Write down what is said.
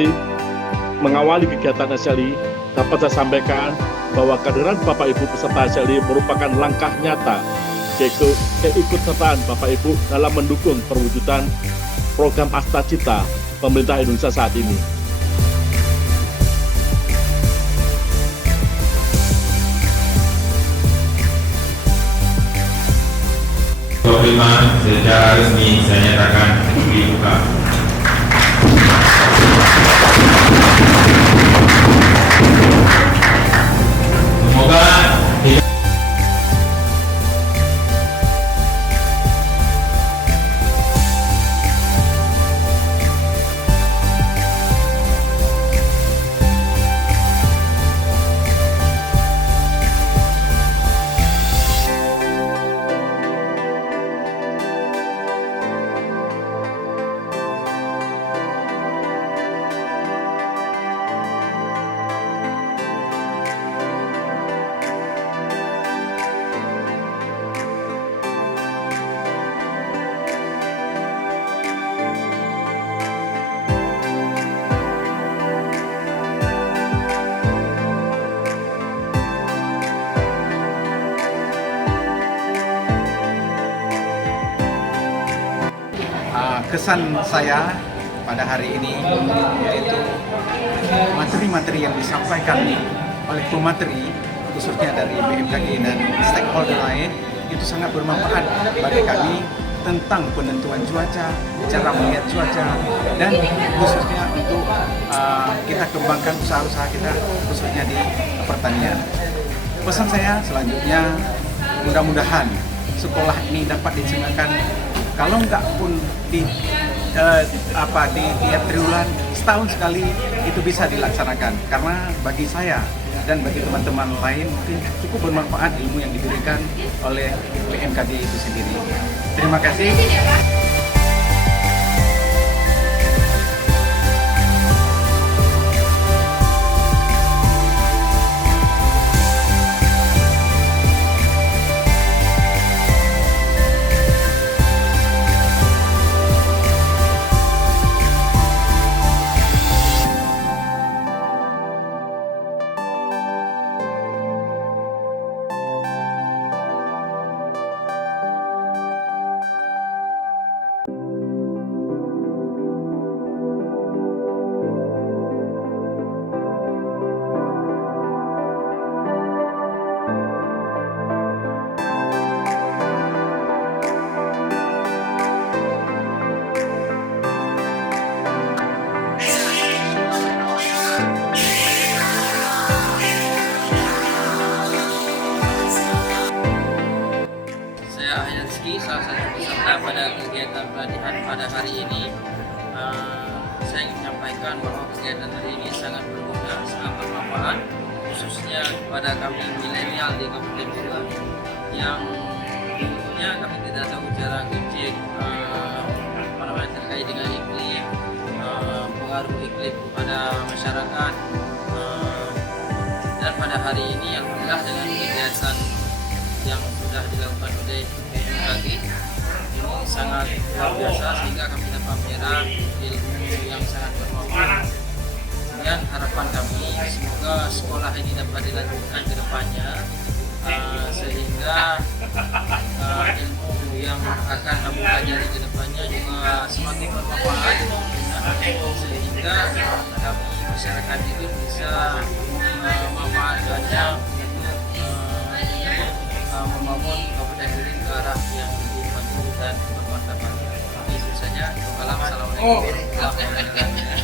SLI mengawali kegiatan SLI, dapat saya sampaikan bahwa kehadiran Bapak Ibu peserta SLI merupakan langkah nyata keikutsertaan Bapak Ibu dalam mendukung perwujudan program Asta Cita pemerintah Indonesia saat ini. Secara resmi saya nyatakan dibuka. Semoga kesan saya pada hari ini yaitu materi-materi yang disampaikan oleh pemateri khususnya dari BMKG dan stakeholder lain itu sangat bermanfaat bagi kami tentang penentuan cuaca, cara melihat cuaca, dan khususnya untuk kita kembangkan usaha-usaha kita khususnya di pertanian. Pesan saya selanjutnya, mudah-mudahan sekolah ini dapat diselenggarakan, kalau enggak pun di tiap triwulan, setahun sekali itu bisa dilaksanakan, karena bagi saya dan bagi teman-teman lain mungkin cukup bermanfaat ilmu yang diberikan oleh BMKG itu sendiri. Terima kasih. Salah satu peserta pada kegiatan pelatihan pada hari ini. Saya ingin menyampaikan bahwa kegiatan hari ini sangat berguna, sangat bermanfaat, khususnya kepada kami milenial di Kabupaten Bogor yang dulunya kami tidak tahu cara ngecek terkait dengan iklim, pengaruh iklim kepada masyarakat, dan pada hari ini alhamdulillah dengan kegiatan yang sudah dilakukan oleh BMKG ini sangat luar biasa sehingga kami dapat menyerap ilmu yang sangat bermanfaat. Dan harapan kami semoga sekolah ini dapat dilanjutkan ke depannya sehingga ilmu yang akan kami pelajari ke depannya juga semakin bermanfaat sehingga kami masyarakat itu bisa memanfaatkannya membangun Kabupaten Bogor ke arah yang lebih maju dan bermartabat. Itu saja. Assalamualaikum warahmatullahi wabarakatuh.